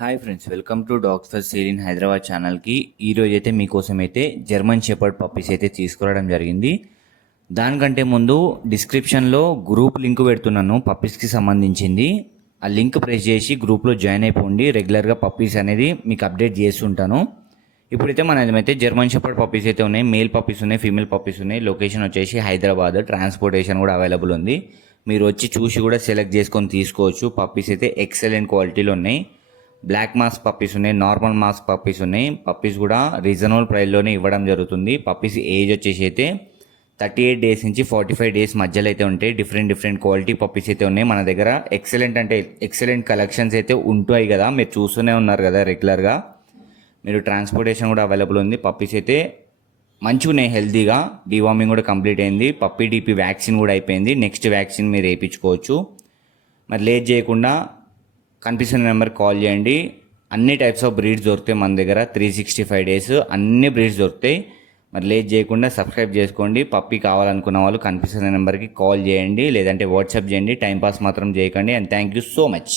Hi friends, welcome to dogs for sale in Hyderabad ఛానల్కి. ఈరోజు అయితే మీకోసం అయితే జర్మన్ షెపర్డ్ పప్పీస్ అయితే తీసుకురావడం జరిగింది. దానికంటే ముందు డిస్క్రిప్షన్లో గ్రూప్ లింక్ పెడుతున్నాను పప్పీస్కి సంబంధించింది. ఆ లింక్ ప్రెస్ చేసి గ్రూప్లో జాయిన్ అయిపోండి. రెగ్యులర్గా పప్పీస్ అనేది మీకు అప్డేట్ చేస్తుంటాను. ఇప్పుడైతే మన అయితే జర్మన్ షెపర్డ్ పప్పీస్ అయితే ఉన్నాయి. మేల్ పప్పీస్ ఉన్నాయి, ఫీమేల్ పప్పీస్ ఉన్నాయి. లొకేషన్ వచ్చేసి హైదరాబాద్. ట్రాన్స్పోర్టేషన్ కూడా అవైలబుల్ ఉంది. మీరు వచ్చి చూసి కూడా సెలెక్ట్ చేసుకొని తీసుకోవచ్చు. పప్పీస్ అయితే ఎక్సలెంట్ క్వాలిటీలో ఉన్నాయి. బ్లాక్ మాస్క్ పప్పీస్ ఉన్నాయి, నార్మల్ మాస్క్ పప్పీస్ ఉన్నాయి. పప్పీస్ కూడా రీజనబుల్ ప్రైస్లోనే ఇవ్వడం జరుగుతుంది. పప్పీస్ ఏజ్ వచ్చేసి అయితే 38 డేస్ నుంచి 45 డేస్ మధ్యలో అయితే ఉంటాయి. డిఫరెంట్ క్వాలిటీ పప్పీస్ అయితే ఉన్నాయి మన దగ్గర. ఎక్సలెంట్ కలెక్షన్స్ అయితే ఉంటాయి కదా, మీరు చూస్తూనే ఉన్నారు కదా రెగ్యులర్గా. మీరు ట్రాన్స్పోర్టేషన్ కూడా అవైలబుల్ ఉంది. పప్పీస్ అయితే మంచిగా ఉన్నాయి, హెల్తీగా. డివార్మింగ్ కూడా కంప్లీట్ అయింది. పప్పీ డీపీ వ్యాక్సిన్ కూడా అయిపోయింది. నెక్స్ట్ వ్యాక్సిన్ మీరు వేయించుకోవచ్చు. మరి లేట్ చేయకుండా కనిపిస్తున్న నెంబర్కి కాల్ చేయండి. అన్ని టైప్స్ ఆఫ్ బ్రీడ్స్ దొరుకుతాయి మన దగ్గర. 365 డేస్ అన్ని బ్రీడ్స్ దొరుకుతాయి. మరి లేట్ చేయకుండా సబ్స్క్రైబ్ చేసుకోండి. పప్పీ కావాలనుకున్న వాళ్ళు కనిపిస్తున్న నెంబర్కి కాల్ చేయండి, లేదంటే వాట్సాప్ చేయండి. టైంపాస్ మాత్రం చేయకండి. And thank you so much.